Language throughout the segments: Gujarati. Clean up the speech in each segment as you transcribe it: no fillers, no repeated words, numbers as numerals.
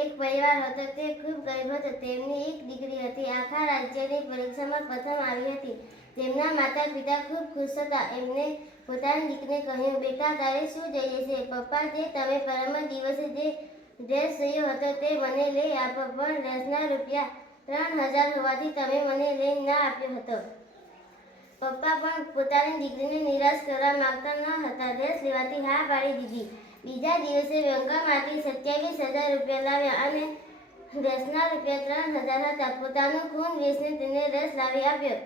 એક પરિવાર હતો તે ખૂબ ગરીબ હતો. તેમની એક દીકરી હતી. આખા રાજ્યની પરીક્ષામાં પ્રથમ આવી હતી. તેમના માતા પિતા ખૂબ ખુશ હતા. એમને પોતાની દીકરીને કહ્યું, બેટા, તારે શું જોઈએ છે? પપ્પા, જે તમે પરમ દિવસે જે ડ્રેસ જોયો હતો તે મને લઈ આપો, પણ ડ્રેસના રૂપિયા 3000 હોવાથી તમે મને લઈ ના આપ્યો હતો. પપ્પા પણ પોતાની દીકરીને નિરાશ કરવા માંગતા ન હતા. ડ્રેસ લેવાથી હા પાડી દીધી. બીજા દિવસે બંગાળમાંથી 27,000 રૂપિયા લાવ્યા અને ડ્રેસના રૂપિયા 3000 હતા. પોતાનું ખૂન વેચીને તેને ડ્રેસ લાવી આપ્યો.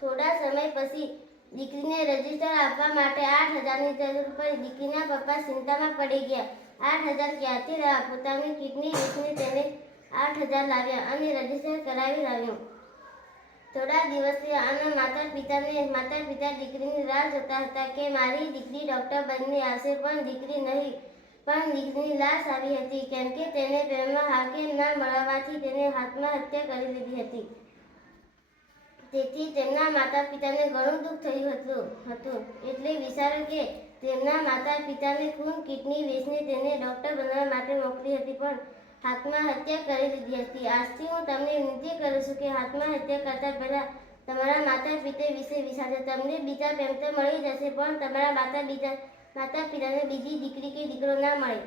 થોડા સમય પછી દીકરીને રજીસ્ટર આપવા માટે 8000ની જરૂર પડી. દીકરીના પપ્પા ચિંતામાં પડી ગયા. 8000 ક્યાંથી લાવવા? પોતાની કિડની વેચીને તેને 8000 લાવ્યા અને રજીસ્ટર કરાવી લાવ્યું. થોડા દિવસથી આના માતા પિતા દીકરીની રાહ જોતા હતા કે મારી દીકરી ડૉક્ટર બનીને આવશે, પણ દીકરીની લાશ આવી હતી, કેમ કે તેને પ્રેમમાં હાકેમ ના મળવાથી તેને આત્મહત્યા કરી લીધી હતી. તેથી તેમના માતા પિતાને ઘણું દુઃખ થયું હતું. એટલે વિચાર્યું કે તેમના માતા પિતાને ખૂન કિડની વેચીને તેને ડૉક્ટર બનવા માટે મોકલી હતી, પણ આત્મહત્યા કરી લીધી હતી. આજથી હું તમને વિનંતી કરું છું કે આત્મહત્યા કરતા પહેલા તમારા માતા પિતા વિશે વિચારજો. તમને બીજા પ્રેમ તો મળી જશે, પણ તમારા માતા પિતાને બીજી દીકરી કે દીકરો ના મળે.